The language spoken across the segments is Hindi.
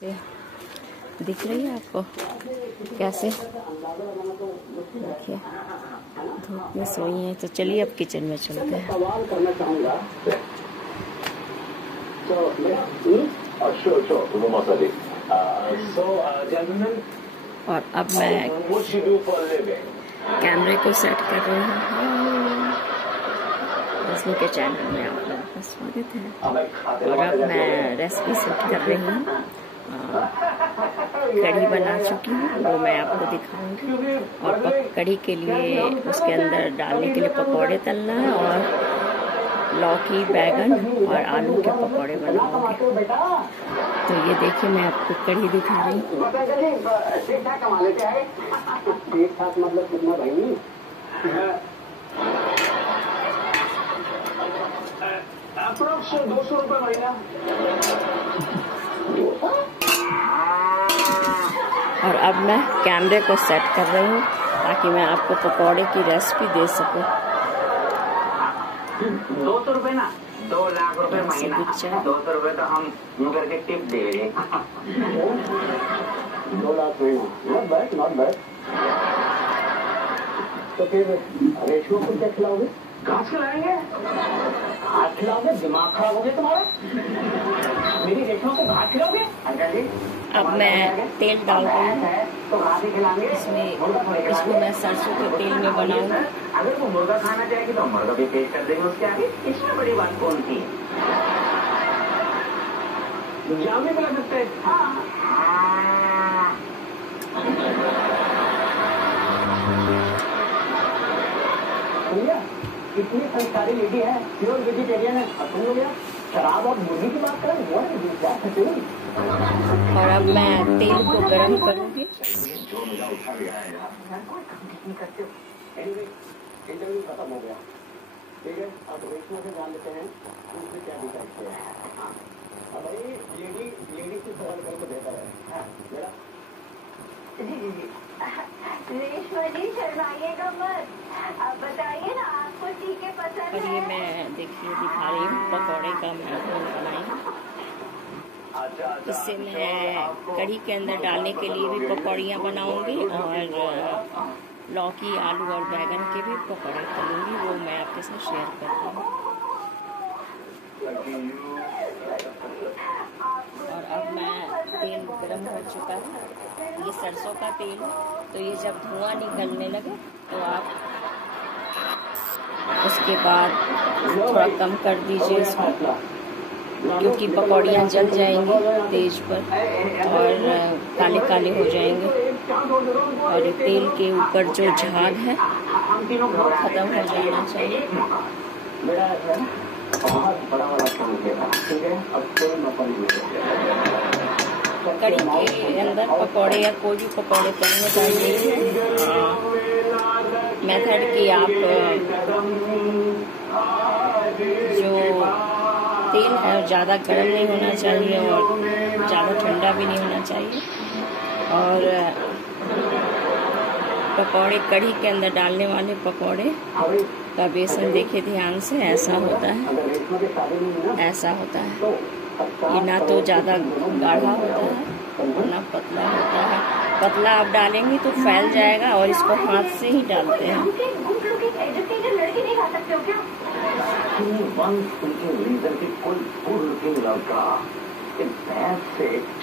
दिख रही है आपको कैसे? देखिए धूप में सोई है। तो चलिए अब किचन में चलते हैं। और अब मैं कैमरे को सेट कर रही हूँ। रश्मि के चैनल में आप लोगों का स्वागत है। और अब मैं रेसिपी सेट कर रही हूँ। कढ़ी बना चुकी हूँ, वो मैं आपको दिखाऊंगी। और कढ़ी के लिए उसके अंदर डालने के लिए पकौड़े तलना है और लौकी, बैगन और आलू के पकौड़े बनाऊंगी। तो ये देखिए मैं आपको कढ़ी दिखा रही हूँ। अप्रोक्स 200 रुपये महीना। और अब मैं कैमरे को सेट कर रही हूँ ताकि मैं आपको पकौड़े की रेसिपी दे सकूँ। 200 रुपये ना, 2 लाख रुपए महीना। 200 रुपये तो हम यूं करके टिप दे रहे। 2 लाख महीना, नॉट बैड। तो फिर रेशो को क्या खिलाओगे? घास खिलाएंगे। घास खिलाओगे? दिमाग खराब हो गया तुम्हारा? मेरी रेशो को घास खिलाओगे? अंकल जी अब मैं तेल डाल रही हूँ। तो घास ही खिलाएंगे। इसको मैं सरसों के तेल में बनाऊंगी। अगर वो मुर्गा खाना चाहेगी तो मुर्गा भी पेश कर देंगे उसके आगे। इसमें बड़ी बात कौन सी? जाम भी पिला सकते हैं। इतनी संस्कारी लेडी है, प्योर वेजिटेरियन है। तुम लोग यार शराब और मुर्गी की बात करें। और अब मैं तेल को गरम करूंगी। इंटरव्यू खत्म हो गया, ठीक है। अब रेशमा से जान लेते हैं उनसे क्या डिसाइड किया है। अब भाई लेडी से सवाल करके बेहतर है मेरा। रेशमा जी शर्माइएगा मत। अब बताइए ना आपको चीज़ें पसंद और ये मैं देखिए दिखा रही हूँ पकौड़े का मैं बनाई। इससे मैं कढ़ी के अंदर डालने के लिए भी पकौड़ियाँ बनाऊंगी और लौकी, आलू और बैगन के भी पकौड़े तलूंगी। वो मैं आपके साथ शेयर करती हूँ। और अब मैं तेल गरम हो चुका है। ये सरसों का तेल है, तो ये जब धुआं निकलने लगे तो आप उसके बाद थोड़ा कम कर दीजिए इसको, क्योंकि पकौड़ियाँ जल जाएंगी तेज पर और काले काले हो जाएंगे। और ये तेल के ऊपर जो झाग है वो खत्म हो जाना चाहिए। कढ़ी के अंदर पकौड़े या कोई भी पकौड़े तलने का यही मेथड कि आप जो तेल है ज़्यादा गर्म नहीं होना चाहिए और ज़्यादा ठंडा भी नहीं होना चाहिए। और पकौड़े कढ़ी के अंदर डालने वाले पकौड़े का बेसन देखिए ध्यान से ऐसा होता है, ऐसा होता है। ये ना तो ज़्यादा गाढ़ा होता है ना पतला होता है। पतला आप डालेंगे तो फैल जाएगा और इसको हाथ से ही डालते हैं।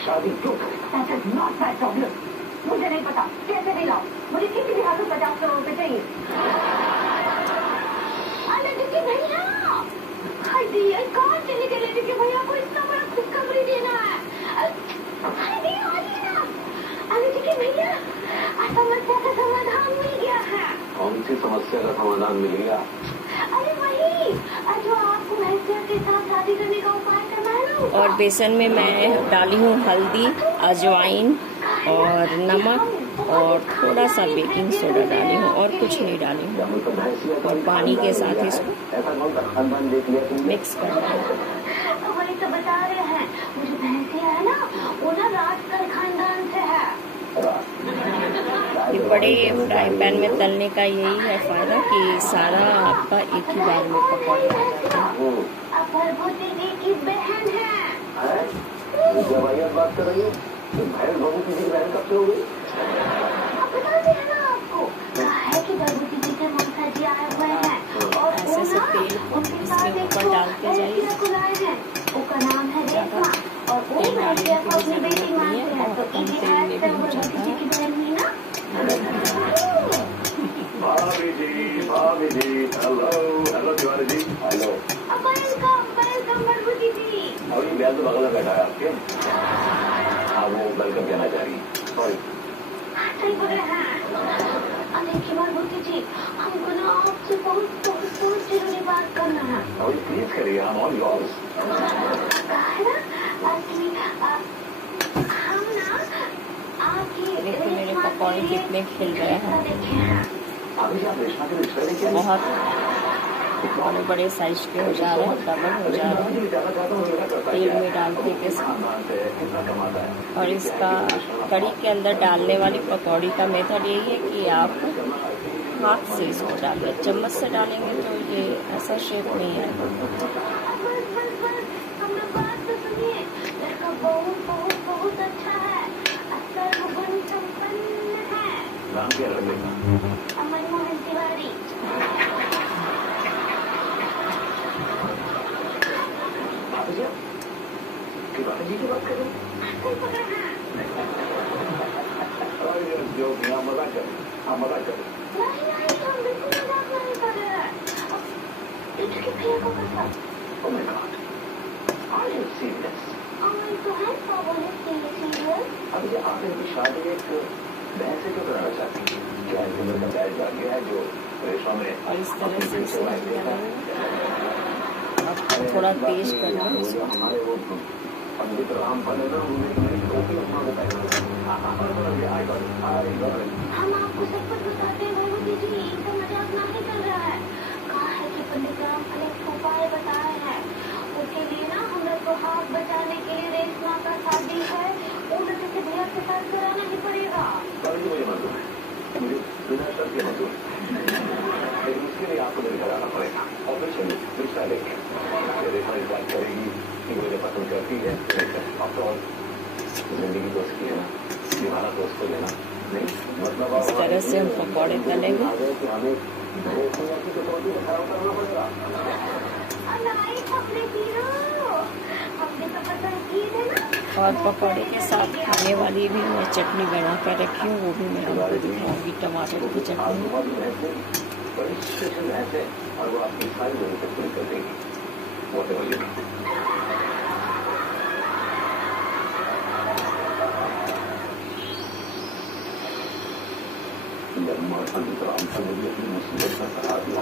शादी क्यों करे? मुझे नहीं पता कैसे दिलाओ। मुझे किसी भी हाथ में 50 करोड़ रुपए चाहिए। कहाँ चली गई लेडी के भैया को इतना बड़ा खुशखबरी देना है। भैया समस्या का समाधान मिल गया है। कौन सी समस्या का समाधान मिल गया? अरे वही जो आपको भैंसिया के साथ शादी करने का उपाय करना है ना। और बेसन में मैं डाली हूँ हल्दी, अजवाइन और नमक और थोड़ा सा बेकिंग सोडा डाली हूँ और कुछ नहीं डाली हूँ। और पानी के साथ इसको मिक्स करना है। वही तो बता रहे हैं, मुझे भैंसिया है ना, वो ना राजकर खानदान से है। ये बड़े फ्राई पैन में तलने का यही है फायदा कि सारा आपका एक ही बार में पकौड़ा हो जाता है। प्रभुति जी की बहन है। क्या वाहियात बात कर रही हो? भैंस बहू किसी की बहन कब से हो गई? अब बताते हैं ना आपको, कहा है कि भगवती जी के ममता जी आए हुए हैं और वो ना उनके साथ एक लड़की को लाए हैं, उसका नाम है रेशमा और वो भैंसिया को अपनी बेटी मानते हैं, तो इसी ऐप से भगवती जी की बहन हुई ना। भाभी जी, hello Tiwari ji, hello. Welcome Bhagwati जी। अभी ब्याह तो बगल में बैठा है आपके, आप वो वेलकम कहना चाह रही है। सॉरी, सही बोल रहे हैं। देखिए भगवती जी, हमको ना आपसे बहुत जरूरी बात करना है। अभी प्लीज करिए, हम ऑल योर्स। हम ना आपकी देखिए मेरे पकौड़े कितने खिल रहे हैं, अभी आप रेशमा के रिश्ते में क्या बहुत बड़े बड़े साइज के हो जा रहे हैं, डबल हो जा रहे हैं तेल में डालने के साथ। और इसका कड़ी के अंदर डालने वाली पकौड़ी का मेथड यही है कि आप हाथ से इसको डालिए, चम्मच से डालेंगे तो ये ऐसा शेप नहीं आएगा। बहुत अच्छा है, सर्वगुण संपन्न है। नाम क्या रखने अमन मोहन तिवारी। जी की बात करें, जो मजा कर, हाँ मजा कर। नहीं, हम बिल्कुल मजाक नहीं कर रहे हैं। इसके भैया को कैसा? Oh my God, are you serious? तो है पावन सीरियस। अब ये आप इनकी शादी एक बहन से क्यों कराना चाहती हैं? क्या इनके अंदर का बैज लग गया है जो रेशमा में? और इस तरह से इसे थोड़ा तेज करना है इसको। हमारे वो पंडित राम बने ना, हम आपको सब कुछ बताते हैं भगवती जी, इनका मजाक नहीं चल रहा है। कहा है कि पंडित राम अनेक उपाय बताए हैं, उसके लिए ना हमें तो हाथ बचाने के लिए रेशमा का शादी है उन्हें किसी भैया के साथ कराना ही पड़ेगा। मुझे मंजूर है, मुझे बिना शर्त के मंजूर है, लेकिन उसके लिए आपको मेरे घर आना पड़ेगा और फिर चलिए रिश्ता लेंगे। रेशमा इस बात करेगी कि मुझे पसंद करती है, आफ्टर ऑल जिंदगी दोस्त की है ना, निभाना दोस्त को लेना नहीं, मतलब इस तरह से हम पकौड़े तलेंगे। और पकौड़े के साथ खाने वाली भी मैं चटनी बना कर रखी हूँ, वो भी मैं आपको दिखाऊंगी, टमाटर की चटनी। और वो आपकी सारी जरूरत पूरी कर देगी। जब पंडित राम से मुझे अपनी मुसीबत का सहारा दिया,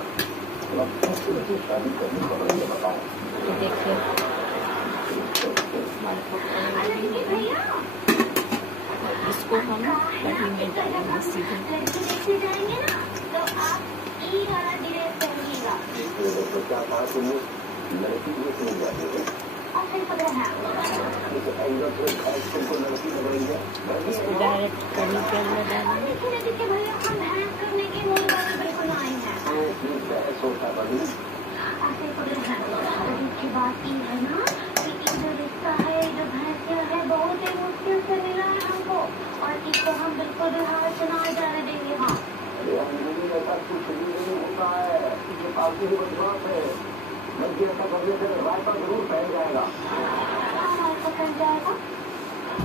तो अब कैसे शादी करनी पड़ रही है बताओ। देखिए इसको हम कढ़ी में डालेंगे सीधे। क्या कहा तुमने? लड़की भी समझ जाती है, इसको डायरेक्ट कढ़ी के अंदर डालेंगे। बात ये है ना कि जो रिश्ता है, जो भैंसिया है, बहुत ही मुश्किल से मिला है हमको और इसको हम बिल्कुल भी हाथ से ना जाने देंगे। हाँ ऐसा कुछ नहीं होता है, ये फालतू की बदबात है। बल्कि ऐसा करने से रास्ता जरूर फैल जाएगा। हमारे को फैल जाएगा।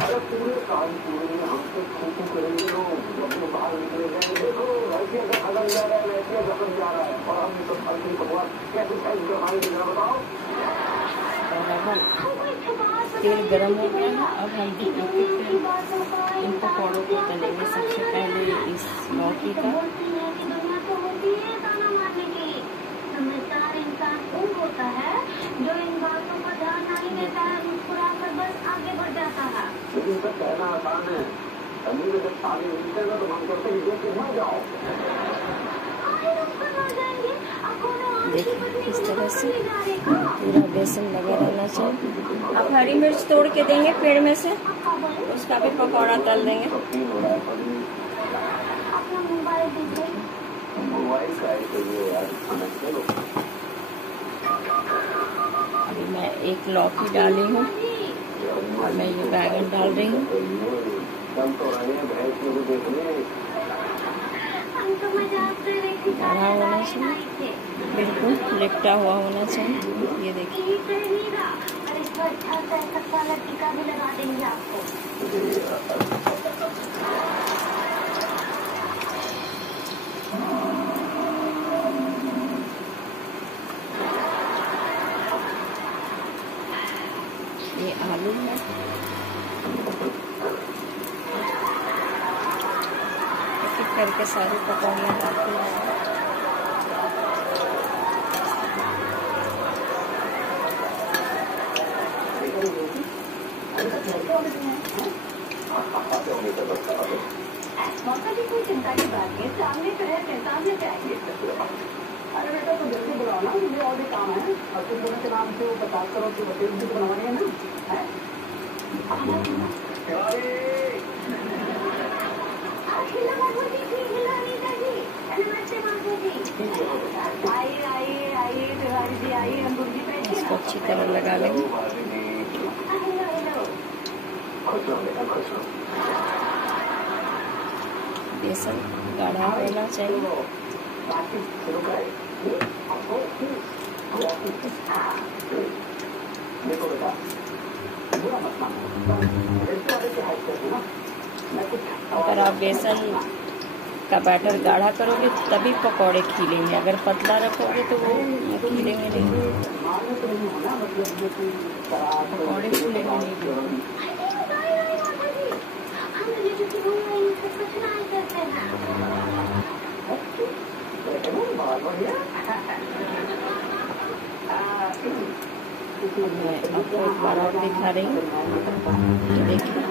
अरे पूरे कानपुर में हमसे खूब करेंगे लोग, जब वो बाहर निकलेंगे देखो लड़कियां का खगन जा रहा है, लड़कियां खगन जा रहा है और हम तो फालतू भगवान कैसे साइज करवाएंगे जरा बताओ। तेल गरम हो गया है, अब हम इन पकौड़ों को तलेंगे। सबसे पहले इस लौकी का। समझदार इंसान वो होता है जो इन बातों पर ध्यान नहीं देता है, मुस्कुरा कर बस आगे बढ़ जाता है। लेकिन सब कहना आसान है, ठंडी में जब पानी मिलते हैं तो हम कहते हैं देख के मर जाओ। देखिए किस तरह से पूरा बेसन लगा रहना चाहिए। आप हरी मिर्च तोड़ के देंगे पेड़ में से, उसका भी पकौड़ा तल देंगे। अपना मोबाइल दीजिए। मोबाइल का है तो ये यार समझ लो। अभी मैं एक लौकी डाली हूँ, मैं ये बैगन डाल रही हूँ। गाढ़ा होना चाहिए, बिल्कुल लिपटा हुआ होना चाहिए। ये देखिए टीका भी लगा देंगे आपको। ये आलू है, एक करके सारी पकौड़ियाँ डालती हैं। कोई चिंता की बात नहीं, सामने पे है, सामने पे आइए। अरे बेटा तो जल्दी बुलाओ ना, मुझे और भी काम है। और तुम दोनों के नाम से वो 50 करोड़ की वकील भी बनवानी है ना। आइए आइए आइए तिवारी जी, आइए हम दूर पे इसको अच्छी तरह लगा लेंगे। बेसन गाढ़ा होना चाहिए। अगर आप बेसन का बैटर गाढ़ा करोगे तभी पकौड़े खिलेंगे, अगर पतला रखोगे तो वो खिलेंगे नहीं, पकौड़े खिलेंगे नहीं। मैं आपको एक बार और दिखा रही हूँ, ये देखिए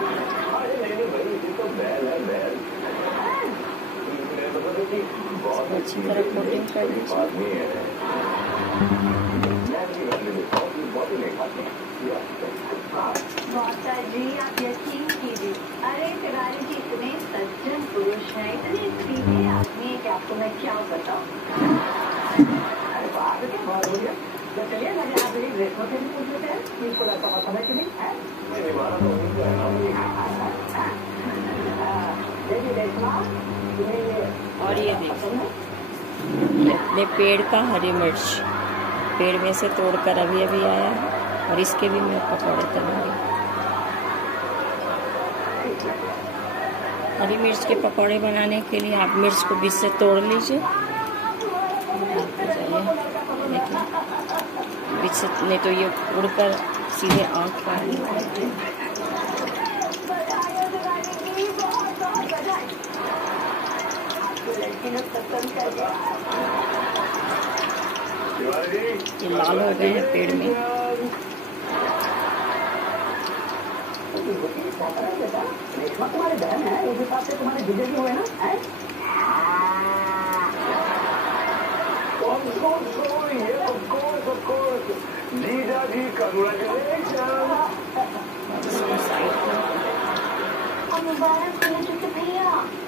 अच्छी तरह कोटिंग कर दीजिए। जी आप यकीन कीजिए, अरे तिवारी जी इतने सज्जन पुरुष हैं, इतने सीधे आदमी है कि आपको मैं क्या बताऊं। अरे बात क्या बहुत बढ़िया। तो चलिए मैंने आप मेरी रेशमा से भी पूछ लेते हैं, इसको लगता पता है कि नहीं है। देखिए रेशमा, और ये देखिए ये अपने पेड़ का हरी मिर्च, पेड़ में से तोड़कर अभी अभी आया है, और इसके भी मैं पकौड़े तलूंगी। हरी मिर्च के पकौड़े बनाने के लिए आप मिर्च को बीच से तोड़ लीजिए, देखिए बीच से, नहीं तो ये उड़कर सीधे आँख पर ये लाल हो गए हैं पेड़ में। रेशमा तुम्हारी बहन है, उस हिसाब से तुम्हारे जीजे भी हुए ना। जीजा जी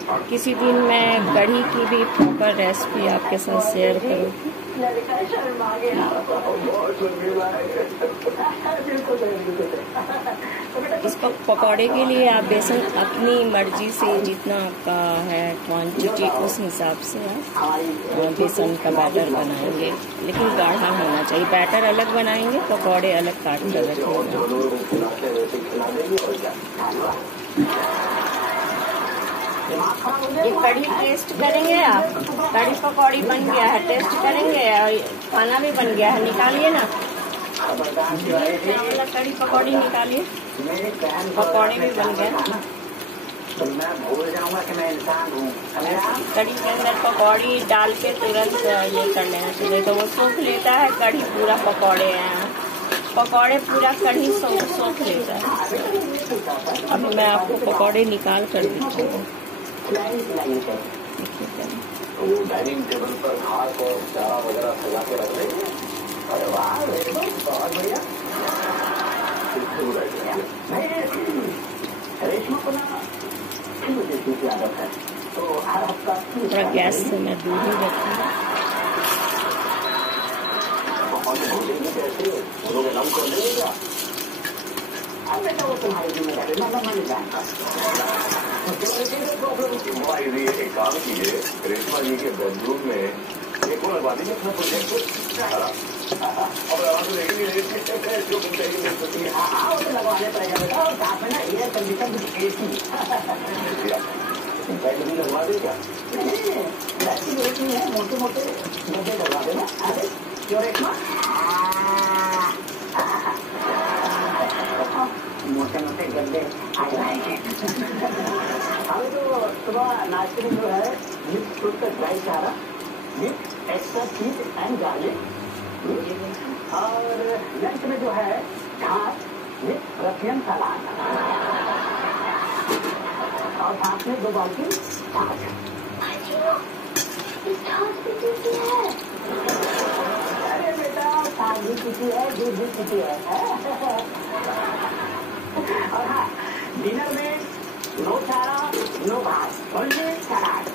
और किसी दिन मैं कढ़ी की भी प्रॉपर रेसिपी आपके साथ शेयर करूँगी। इस पकौड़े के लिए आप बेसन अपनी मर्जी से जितना आपका है क्वांटिटी, उस हिसाब से आप बेसन का बैटर बनाएंगे, लेकिन गाढ़ा होना चाहिए। बैटर अलग बनाएंगे, पकौड़े अलग काट कर रखेंगे। ये कढ़ी टेस्ट करेंगे आप, कढ़ी पकौड़ी बन गया है, टेस्ट करेंगे और खाना भी बन गया है, निकालिए ना कढ़ी पकौड़ी निकालिए, पकौड़े भी बन गए। मैं भूल जाऊंगा कि मैं इंसान हूँ। कढ़ी के अंदर पकौड़ी डाल के तुरंत ये कर लेना चाहिए, तो वो सोख लेता है कढ़ी पूरा, पकौड़े पूरा कढ़ी सोख लेता है। अब मैं आपको पकौड़े निकाल कर दिखाऊंगी। डाइनिंग टेबल पर घास और चारा वगैरह सजा के रख देंगे। अरे वाह, बहुत बढ़िया। रेशमा को ना की आदत है, तो हर हफ्ता थोड़ा गैस से मैं दूर ही रखूँगा। अब बेटा वो तुम्हारी जिम्मेदारी मैं जानता हूँ। एक काम कीजिए, रेशमा जी के बेडरूम में एक और लगवा दीजिए अपना प्रोजेक्ट को। और आराम से देखेंगे जो चाहिए हाँ वो तो लगवाने पड़ेगा बेटा। और साथ में ना एयर कंडीशन भी लगवा देगा। नहीं जरूरत नहीं है, मोटे मोटे गड्ढे लगवा देना। अरे क्यों रेशमा, मोटे मोटे गड्ढे आ जाएंगे। हमें तो सुबह नाश्ते में जो है मिक्स फ्रूट का ड्राई चारा, मिक्स एक्स्ट्रा चीज एंड गार्लिक, और लंच में जो है घास मिक्स रशियन सलाद, और साथ में 2 बाल्टी छाछ। अरे बेटा छाछ भी पीती है, दूध भी पीती है। और हाँ, डिनर में नो चारा नो भात, ओनली सलाद।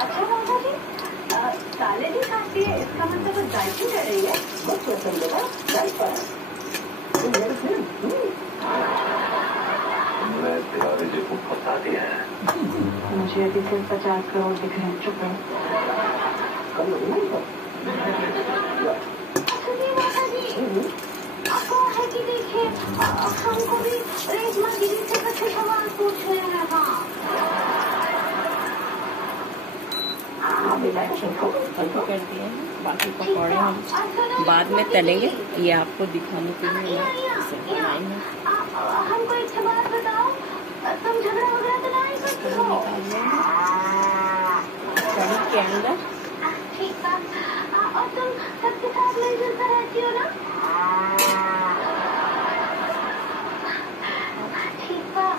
अच्छा बाबा जी, साले भी खाती है, इसका मतलब डाइटिंग कर रही है। बहुत पसंद है डाइट पर। मैं तिवारी जी को फंसा दिया है। मुझे अभी सिर्फ 50 करोड़ दिख रहे हैं। चुप रहो। आपको है कि देखिए हमको भी रेशमा दीदी से कुछ सवाल पूछने हैं। कर दिए हैं। बाकी पकौड़े हम बाद में तलेंगे, ये आपको दिखाने के लिए इसे बनाएंगे। हमको एक बात बताओ, तुम झगड़ा वगैरह तो नहीं करती हो? कढ़ी के अंदर ठीक है। और तुम सबके साथ मिलजुल कर रहती हो ना? ठीक है।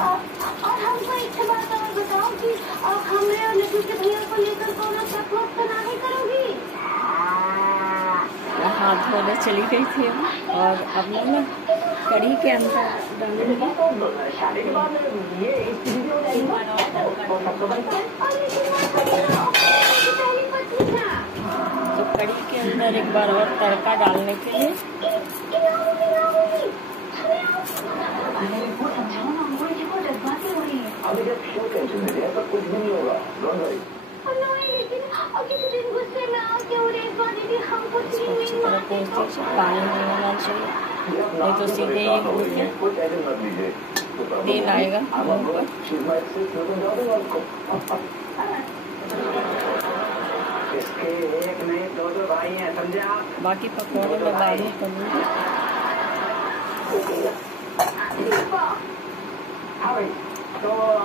और हमको एक बात और बताओ कि हमने और लड्डू के भैया को लेकर कोनो चकमक तो नहीं करोगी? हाथ धोने चली गई थी और अब ना कढ़ी के अंदर डालेंगे। शादी के बाद ये तो कढ़ी के अंदर एक बार और तड़का डालने के लिए अभी जब शो टेंशन में है तो कुछ भी नहीं होगा। लेकिन किसी दिन गुस्से में आके और एक बार दीदी हमको अच्छी तरह पहुँचती है, पानी नहीं होना चाहिए, नहीं तो सीधे तेल आएगा ऊपर। इसके एक नहीं 2 भाई हैं, समझे आप? बाकी पकौड़े में बाद में करूँगी।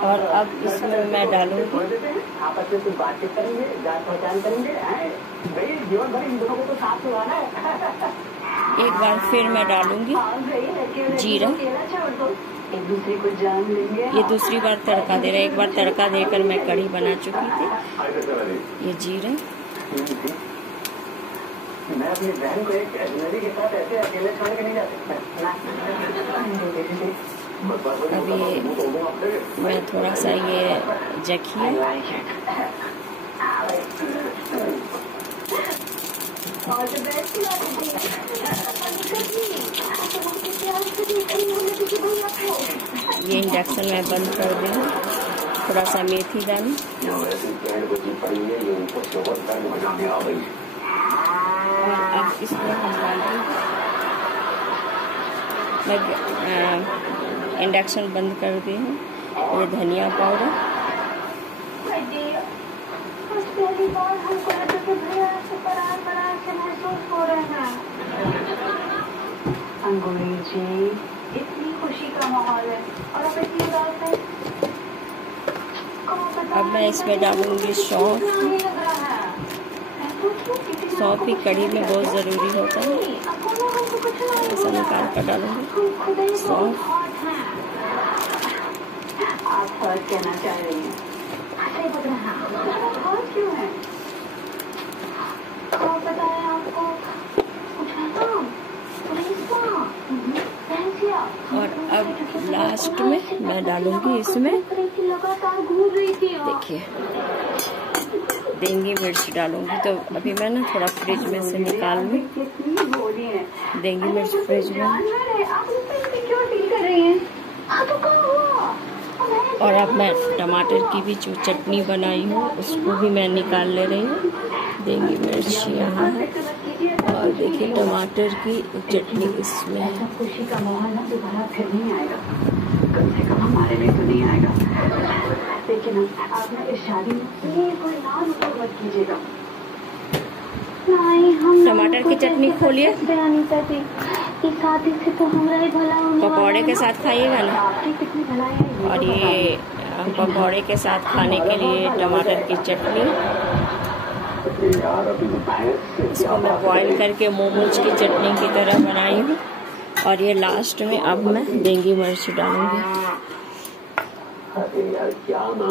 और अब इसमें मैं डालूंगी, आपस में कुछ बातचीत करेंगे, जान पहचान करेंगे। भाई जीवन भर इन दोनों को तो साथ निभाना है। एक बार फिर मैं डालूंगी जीरा। एक दूसरे को जान लेंगे। ये दूसरी बार तड़का दे रहा है, एक बार तड़का देकर मैं कढ़ी बना चुकी थी। ये जीरा, मैं अपनी बहन को एक अजनबी के साथ ऐसे अकेले छोड़ के नहीं जा सकता। अभी मैं थोड़ा सा ये जखिए ये इंडक्शन में बंद कर दूँ। थोड़ा सा मेथी डालूँ। अब इसमें हम डाल देंगे, मैं इंडक्शन बंद कर दी हूँ। ये धनिया पाउडर, पहली बार हमको लड्डू के भैया से परार से महसूस हो रहे हैं। अंगूरी जी, इतनी खुशी का माहौल है और अब इतनी बात है। अब मैं इसमें डालूंगी सौंफ। सौंफ भी कढ़ी में बहुत ज़रूरी होता है, ऐसा निकाल कर डालूंगी सौंफ। आप फर्क कहना चाह रही हैं? क्यों है? बताया आपको और अब लास्ट में मैं डालूंगी इसमें, लगातार घूर रही थी। देखिए देंगी मिर्च डालूंगी। तो अभी मैं ना थोड़ा फ्रिज में से निकाल लूँ। देंगी मिर्च फ्रिज में। और अब मैं टमाटर की भी जो चटनी बनाई हूँ उसको भी मैं निकाल ले रही हूँ। देंगी मिर्च यहाँ है और देखिए टमाटर की चटनी इसमें है। खुशी का माहौल ना दोबारा फिर नहीं आएगा, कम से कम हमारे लिए तो नहीं आएगा। लेकिन आप ना इस शादी में कोई नाम मत कीजिएगा। टमाटर की चटनी खोलिए। शादी से तो हमारा ही भला होने पकौड़े के साथ खाइएगा ना। कितनी भलाई है। और ये पकौड़े के साथ खाने के लिए टमाटर की चटनी, इसको मैं बॉईल करके मोमोज की चटनी की तरह बनाई हूँ। और ये लास्ट में अब मैं देंगी मिर्च डालूंगी।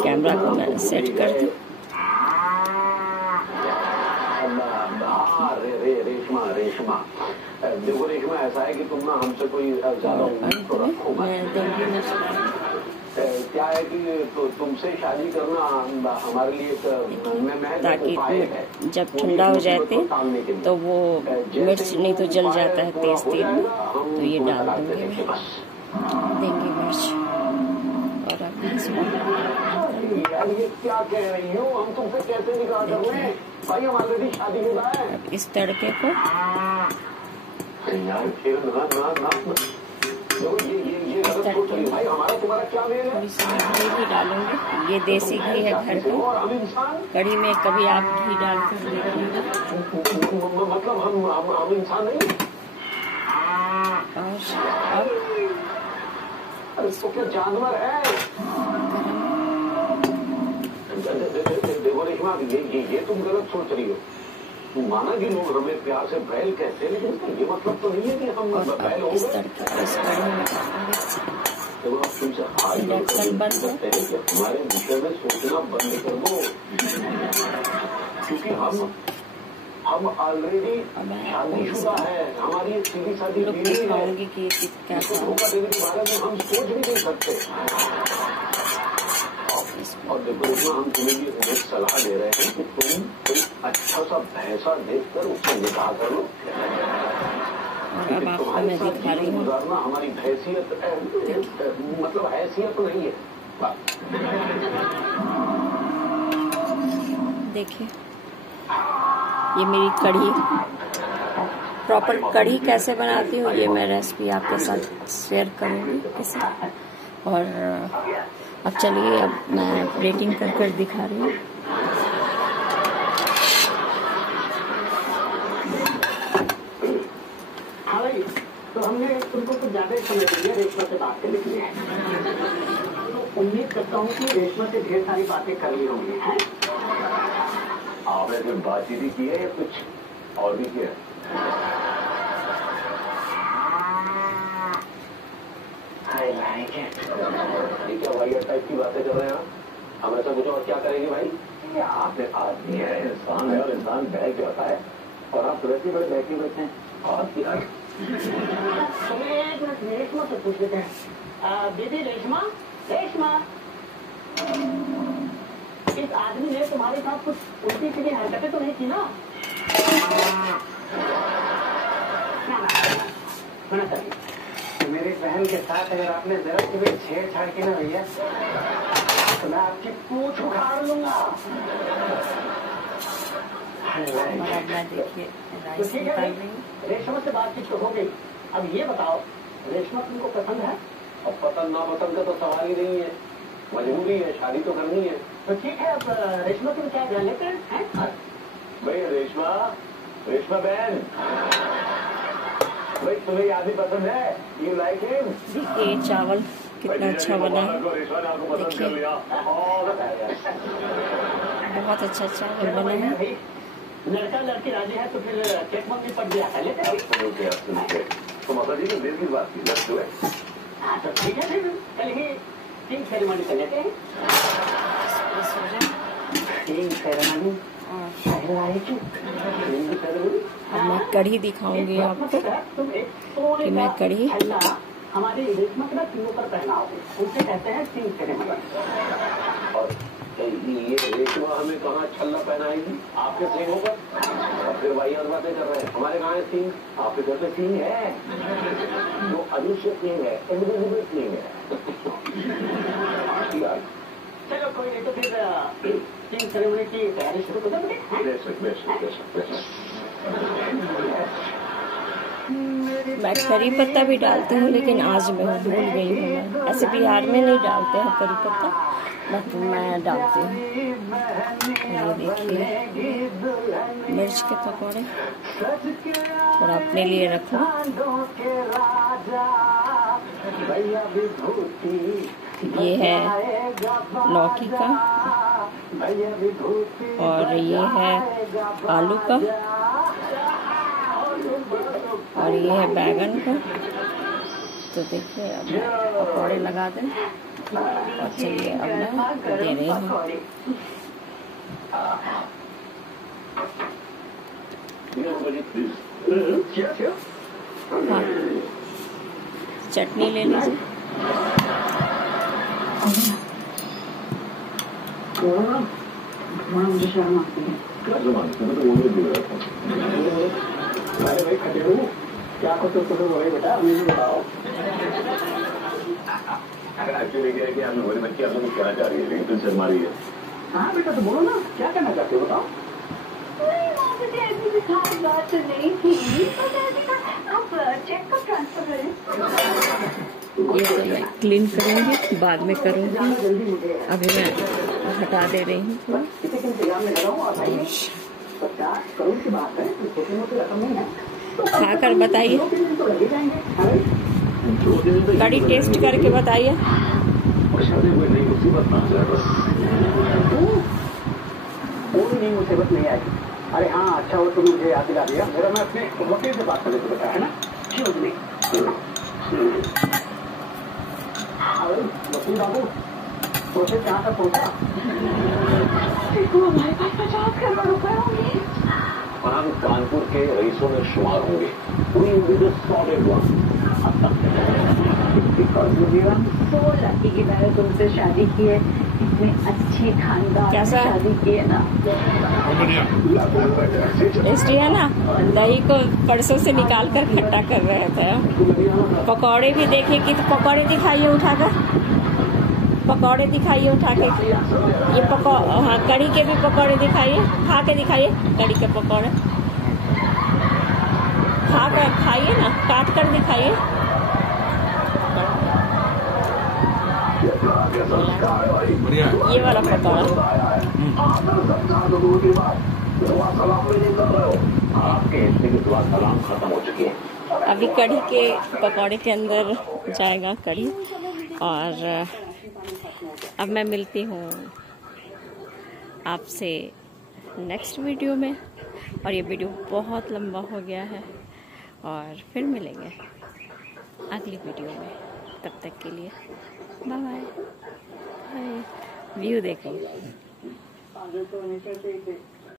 कैमरा को मैं सेट कर दूँ। रेशमा देखो रेशमा, ऐसा है कि तुम ना हमसे कोई ज्यादा उम्मीद तो रखो मत। क्या है कि तुमसे शादी करना हमारे लिए ताकि जब ठंडा हो जाते तो वो मिर्च नहीं तो जल जाता है तेज तेल में, तो ये डाल देंगे देंगी मिर्च। और अब इसमें ये क्या कह रही हो, हम तुमसे कैसे निकाल कर रहे हैं भाई, हम ऑलरेडी शादीशुदा है। अब इस तड़के को भाई हमारा तुम्हारा क्या मेल है। थोड़ी सी घी भी डालूंगी। ये देसी घी है घर का। कढ़ी में कभी आप घी डालकर देखिएगा। मतलब हम इंसान नहीं। और अब इसको क्या जानवर है। देखो रेशमा, ये तुम गलत सोच रही हो। माना कि लोग हमें प्यार से बैल कहते हैं, लेकिन इसका ये मतलब तो नहीं है कि हम बैल हो गए। देखो अब तुमसे इंडक्शन बंद करते हैं कि हमारे विषय में सोचना बंद कर दो, क्योंकि हम ऑलरेडी शादीशुदा है। हमारी एक सीधी सादी बीवी खाऊंगी कि कैसा धोखा देने के बारे में हम सोच भी नहीं सकते। और देखो इसमें हम तुम्हें भी एक सलाह दे रहे हैं कि तुम कोई अच्छा सा भैंसा देखकर उससे निकाह कर लो। अब आपको मैं दिखा रही हूँ। गुजारना हमारी हैसियत मतलब हैसियत नहीं है। देखिए ये मेरी कढ़ी, प्रॉपर कढ़ी कैसे बनाती हूँ ये मैं रेसिपी आपके साथ शेयर करूँगी किसी। और अब चलिए अब मैं प्लेटिंग कर दिखा रही हूँ। हाँ भाई, तो हमने तुमको कुछ ज्यादा समय दिया रेशमा से बात करने के लिए। तो उम्मीद करता हूँ कि रेशमा से ढेर सारी बातें कर ली होंगी। आपने सिर्फ बातचीत ही की है या कुछ और भी किया? ये क्या वाइयर टाइप की बातें कर रहे हैं हम ऐसा कुछ और क्या करेंगे भाई? ये आपने आदमी है, इंसान है, और इंसान बैठ जाता है और आप तुरंत ही बड़े बैठे बैठे हैं। और यार रेशमा से पूछ लेते हैं। दीदी रेशमा, रेशमा, इस आदमी ने तुम्हारे साथ कुछ उल्टी सीधी हरकतें तो नहीं की ना? मेरी बहन के साथ अगर आपने जरा सी भी छेड़छाड़ की ना भैया, तो मैं आपकी पूंछ उखाड़ लूंगा। देखिए तो ठीक है, रेशमा से बातचीत तो हो गई। अब ये बताओ, रेशमा तुमको पसंद है? और पसंद ना पसंद का तो सवाल ही नहीं है, मजबूरी है, शादी तो करनी है। तो ठीक है, अब रेशमा तुम क्या जान लेते हैं? भाई रेशमा, रेशमा बहन, भाई तुम्हें आदमी पसंद है? You like him? देखिए चावल कितना अच्छा बना है। देखिए बहुत अच्छा चावल बना है। लड़का लड़की राजी है तो फिर चेकमक भी पड़ गया। तो माता जी ने देर की बात की जो है। हाँ तो ठीक है, फिर कल ही टीम सेरेमनी कर लेते हैं। टीम सेरेमनी अब मैं कढ़ी दिखाऊंगी आपको कि मैं कढ़ी हमारी रेशमा के ना तीनों पर पहनाओगे, उनसे कहते हैं टीम सेरेमनी। और ये रेशमा हमें कहाँ छल्ला पहनाएगी? आपके सींगों पर? और फिर वही और बातें कर रहे हैं। हमारे कहाँ है सींग? आपके घर पे सींग है, जो अदृश्य सींग है, इनविजिबल सींग है। चलो कोई नहीं, तो फिर सींग सेरेमनी की तैयारी शुरू कर दो। मैं करी पत्ता भी डालती हूँ, लेकिन आज मैं भूल गई हूँ। ऐसे बिहार में नहीं डालते हैं करी पत्ता, बट मैं डालती हूँ। ये देखिए मिर्च के पकौड़े, थोड़ा अपने लिए रखो। ये है लौकी का, और ये है आलू का, और ये है बैगन का। तो देखिए अब पकौड़े लगा दें, और चलिए अब मैं दे रही हूँ। हाँ, चटनी ले लीजिए। मुझे शर्म आती है। अरे भाई खटेरू, क्या कुछ वही बेटा, मुझे बताओ। एक्चुअली क्या है कि आपने वही बच्ची आपको कहना चाह रही है, लेकिन तुम शर्मा रही है। हाँ बेटा, तो बोलो ना, क्या कहना चाहते हो बताओ। नहीं माँ, मुझे ऐसी भी खास बात नहीं थी, आप चेक का ट्रांसफर करें। ये तो मैं क्लीन करूँगी, बाद में करूँगी, अभी मैं हटा दे रही हूँ थोड़ा। 50 करोड़ की बात है, छोटी मोटी रकम नहीं है। खाकर बताइए, कड़ी टेस्ट करके बताइए। कोई नहीं मुसीबत नहीं आएगी। अरे हाँ, अच्छा हो तुम मुझे याद दिला दिया। मेरा मैं अपने वकील से बात करने को बताया है ना, क्यों नहीं? वकील बाबू, प्रोसेस कहाँ तक पहुँचा? हमारे पास 50 करोड़ रुपए होंगे। हम कानपुर के रईसों में शुमार होंगे। तो लकी की मैंने तुमसे शादी की है, इतने अच्छे खानदान से शादी की है ना। टेस्टी है ना। दही को परसों से निकाल कर खट्टा कर रहे थे। पकौड़े भी देखे कि, तो पकौड़े दिखाइए उठाकर, पकौड़े दिखाइए उठा के। ये हाँ, कड़ी के भी पकौड़े दिखाइए, खा के दिखाइए कड़ी के पकौड़े, खा कर खाइए ना, काट कर दिखाइए। ये वाला पकौड़ा आपके हिस्से की दुआ सलाम खत्म हो चुकी है। अभी कड़ी के पकौड़े के अंदर जाएगा कड़ी। और अब मैं मिलती हूँ आपसे नेक्स्ट वीडियो में, और ये वीडियो बहुत लंबा हो गया है, और फिर मिलेंगे अगली वीडियो में। तब तक के लिए बाय बाय। व्यू देखो।